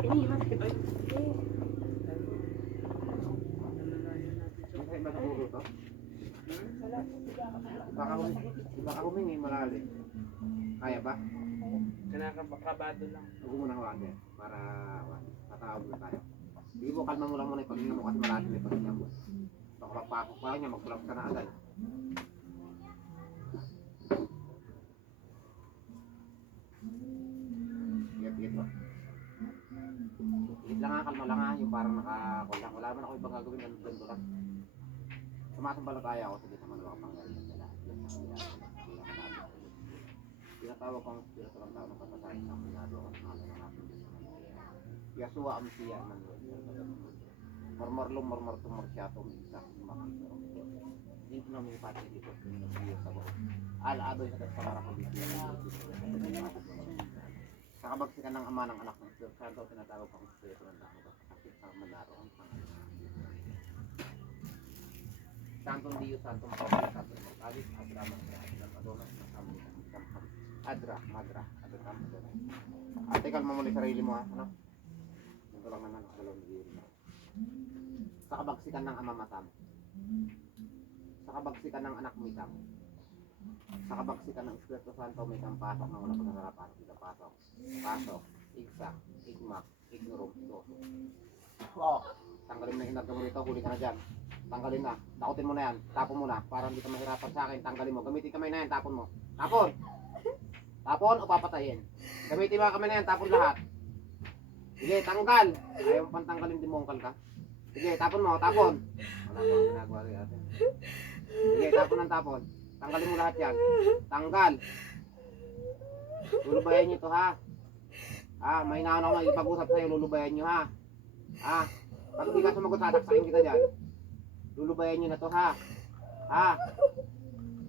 Ini masih Ay. Baka humingi malalim. Kaya ba? Kinakabado lang. Huwag mo na hawakin para matawag na tayo. Sige po, kalma mo lang muna yung paghinga mo kasi malalim yung paghinga mo. Baka magpapok pa niya, mag-collapse ka na agad. Higit mo. Higit lang nga, kalma lang nga, yung parang nakakulang. Wala naman ako ibang gagawin, ganito lang. Sumasampalataya ako, sige naman ako pang gawin sa lahat. Tinatawag kong spirito lang tao ng patasahin sa ginagawa ng mga natin. Yasua ang siya man. Mormorlong mormortumor siya ito, isa makikita. Hindi na may pati dito. Alaado yung sa parang kabibigyan. Sa kabagsikan ng ama ng anak ng Espiritu Santo, tinatawag kong spirito ng tao. Sakit sa manaro ang pangalan. Santong Diyo, Santong Pawis, Santong Mortalis, Adra, Madra, Adra, Madonna, Adra, Madra, Adra, Madonna. Ate, kalma mo na sarili mo ha, ano? Ito lang naman, nakadalaw na Diyo. Sa kabagsikan ng ama matam. Sa kabagsikan ng anak mitam. Sa kabagsikan ng Espiritu Santo, may kampasok na wala pagkakarapan. Ika pasok, pasok, igsak, igmak, ignorum, doso. Oo, tanggalin mo na inarga mo rito, huli ka na dyan. Tanggalin na. Takutin mo na yan. Tapon mo na. Para hindi ka mahirapan sa akin. Tanggalin mo. Gamitin kamay na yan. Tapon mo. Tapon! Tapon o papatayin? Gamitin mo kamay na yan. Tapon lahat. Sige, tanggal. Ayaw mo pang tanggalin. Dimongkal ka. Sige, tapon mo. Tapon. Wala pang ginagawa rin natin. Sige, tapon ng tapon. Tanggalin mo lahat yan. Tanggal. Lulubayan nyo ito ha. Ha, may naon ako mag-ipag-usap sa'yo. Lulubayan nyo ha. Ha. Pag hindi ka sumagot, sasaksakin kita dyan. Lulubayan nyo na to ha. Ha?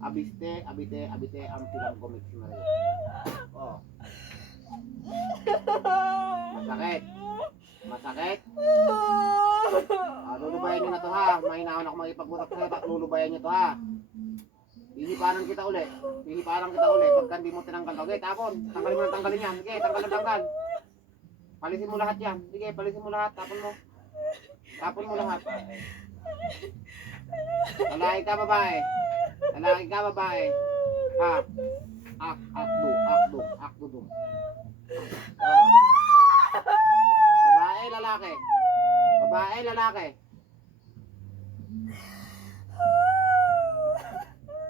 Abiste, abite, abite, ang pilang comics si Mario. Oh. Masakit. Masakit. Lulubayan nyo na to ha. Mahinaon ako magipagbutak sa'yo. Lulubayan nyo to ha. Hihipanan kita uli. Hihipanan kita uli. Pagka hindi mo tinanggal. Okay, tapon. Tanggalin mo na tanggalin yan. Sige, tanggal na tanggal. Palisin mo lahat yan. Sige, palisin mo lahat. Tapon mo. Tapon mo lahat. Lalaki ka babae. Lalaki ka babae. Ha. Akdum. Oh. Babae, lalaki. Babae, lalaki.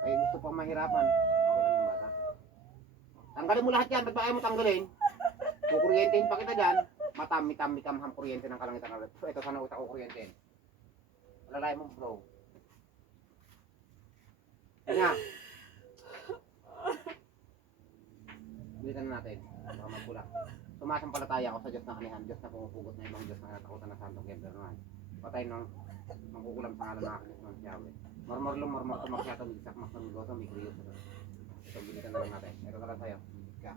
Ay, gusto pang mahirapan. Okay lang yung bata. Tanggalin mo lahat yan. Ba't ba ayaw mo tanggalin? Kukuryentehin pa kita dyan. Mitam, ham kuryente ng kalangitan. Ito sana utak ko kuryentehin. Lalay mong bro. Kanya. Bilitan natin. Baka magkulang. Sumasampalataya ako sa Diyos ng kanihan. Diyos na pumupugot na ibang Diyos na natakutan na santong Gabriel naman. Patay nung mangkukulang pangalan na akin ng Yahweh. Mormor tumaksyato, bigsak mas ng goto, may kriyo sa Diyos. So, bilitan na lang natin. Ito na lang sa'yo. Ka.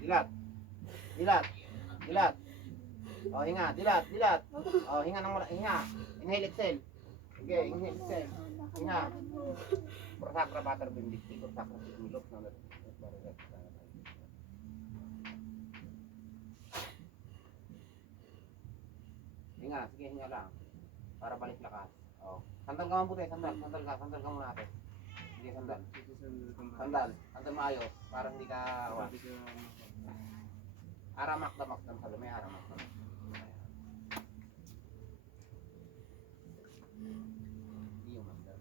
Dilat. Oh, hinga, dilat. Oh, hinga. Inhale, exhale. Sige, inhale, exhale. Hinga. Prosakra bater bindikti, prosakra similok na natin. Hinga, sige, hinga lang. Para balik lakas. Oh. Sandal ka mabuti, sandal ka muna natin. Sige, sandal. Sandal maayos, para hindi ka aramak damak ng sabi, may aramak damak. Hindi yung masdar.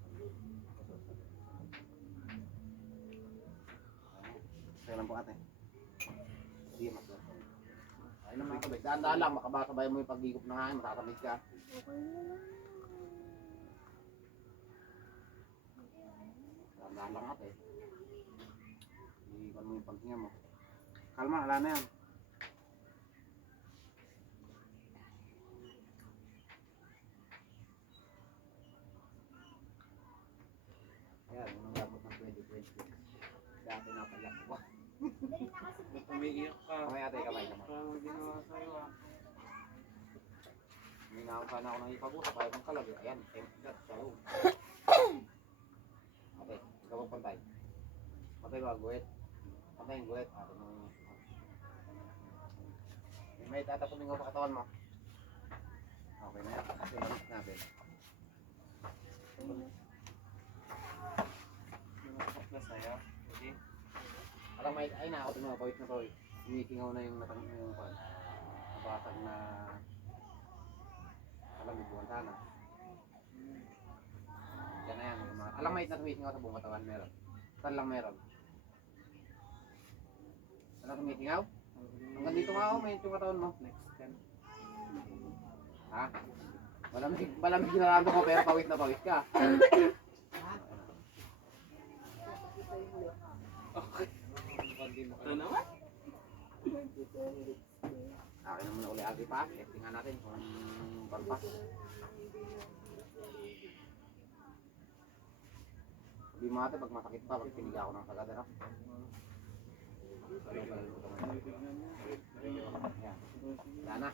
Kaya lang po ate. Hindi yung masdar. Ay naman mga kabig. Daan-daan lang, makabasabay mo yung pag-higop na hangin, makakamig ka. Daan-daan lang ate. Iwan mo yung paghinga mo. Kalma, ala na yan. Ayan, unang gamot ng 2020. Dati napalak ko. Umiiyak ka. Kamay ate, kamay naman. Parang ginawa sa'yo ah. Minahon sana ako ng ipag-usap, ayaw mong kalag. Ayan, that sa'yo. Ate, ikaw pantay. Pantay ba, guwet? Pantay yung guwet. Ate mo. May tatapunin ko sa katawan mo. Okay na yan. Kasi balik natin. Nakakap na sa'yo. Hindi. Alam may, ay na, ako pawis na pawis. Sumikingaw na yung natang yung pan. Nabasag na alam buwan sana. Yan na yan. Alam may na sumikingaw sa buong katawan meron. Saan lang meron? Saan lang sumikingaw? Hanggang dito nga ako, may yung katawan mo. Next time. Ha? Malamig ginarado ko pero pawis na pawis ka. Okay. Ito naman. Okay na muna uli agi pa. Testing nga natin kung balpas. Sabi mo ate, pag masakit pa, pag piniga ako ng sagad, ano? Yan. Wala na.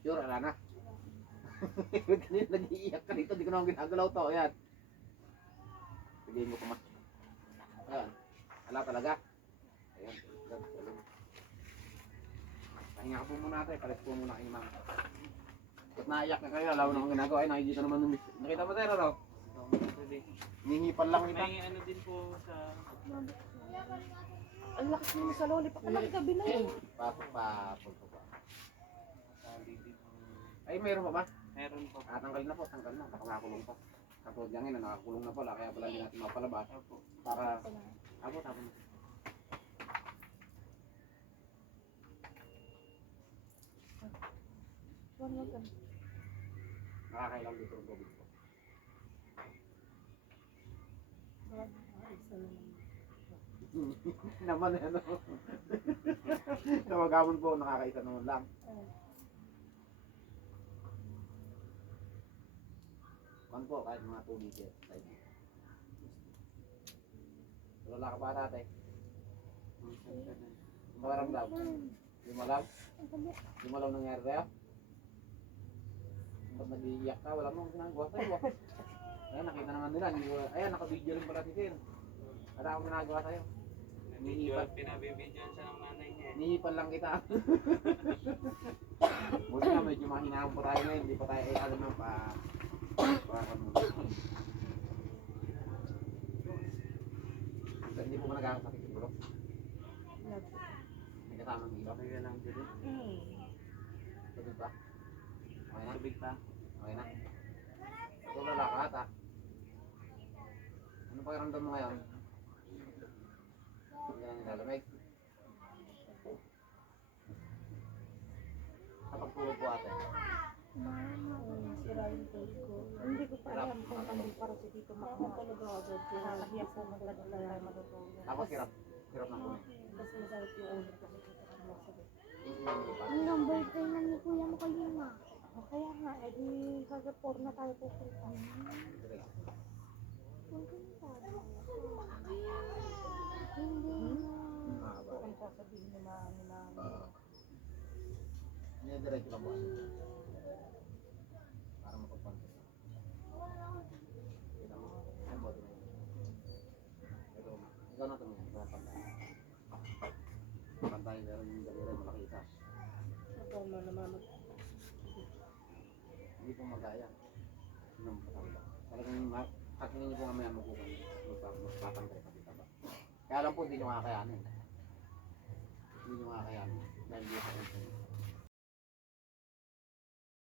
Sure, wala na. Kanina nag-iiyak ka dito, di ko naman ginagalaw to. Ayan. Sabihin mo kuma. Ayan. Wala talaga. Ayan. Pahinga ka po muna natin. Palis po muna kayo ma'am. Ba't naiyak na kayo? Alam mo naman ginagawa. Ay, nakikita naman nung nakita mo tayo, no? Hinihipan lang kita. May ano din po sa... Ang lakas mo sa loli, pakalaki gabi na yun. Pasok pa. Pulso pa. Salidin. Ay, mayroon pa ba? Meron po. Tanggal na po. Tanggal na. Baka nakakulong pa. Katulad yan na nakakulong na pala. Kaya pala hindi natin mapalabas. Opo. Para... Abot. Wala ka. Nakakailang dito ang tubig ko. Naman ano. Tawagamon po, nakakaisa naman lang. Man po, kahit mga 2 liters. Wala ka ba natin? Maramdam. Lumalaw? Lumalaw nangyari sa'yo? Ba't nag-iiyak ka? Wala mong ginagawa sa'yo. Ayan, nakita naman nila. Ayan, naka-video rin pala si Sir. Wala akong ginagawa sa'yo. Pinabibidyoan siya ng nanay niya. Nihipan lang kita. Buti nga, medyo mahinahon pa tayo ngayon. Hindi pa tayo alam ng hindi po ba nagkakasakit siguro? May kasamang ilaw? Kaya lang din. Tubig ba? Okay na? Tubig pa. Okay na? Ito wala ka ata. Ano pakiramdam mo ngayon? Hindi na nilalamig. Kapag tulog po ate. Sira yung tulog ko. Hindi ko pa alam kung anong para si Tito Makma. Talaga agad. Kaya po magdadala matutulog. Tapos hirap. Hirap ng kunin. Kasi masarap yung ulo kasi masakit. Ang number 3 na ni Kuya mo kayo na. Kaya nga, edi sa 4 na tayo pupunta. Hindi na. Ang sasabihin ni Mami na Hindi diretso lang po. Para mapagpansin. Ano ba ito? Ito. Ikaw na tumingin. Ito ang pantay. Pantay meron yung daliri. Malaki isa. ito mo naman Hindi po magaya. Hindi mo patanggal. Talagang kakingin niyo po mamaya magpapantay pa kita ba. Kaya lang po hindi nyo makakayanin. Hindi nyo makakayanin. Dahil hindi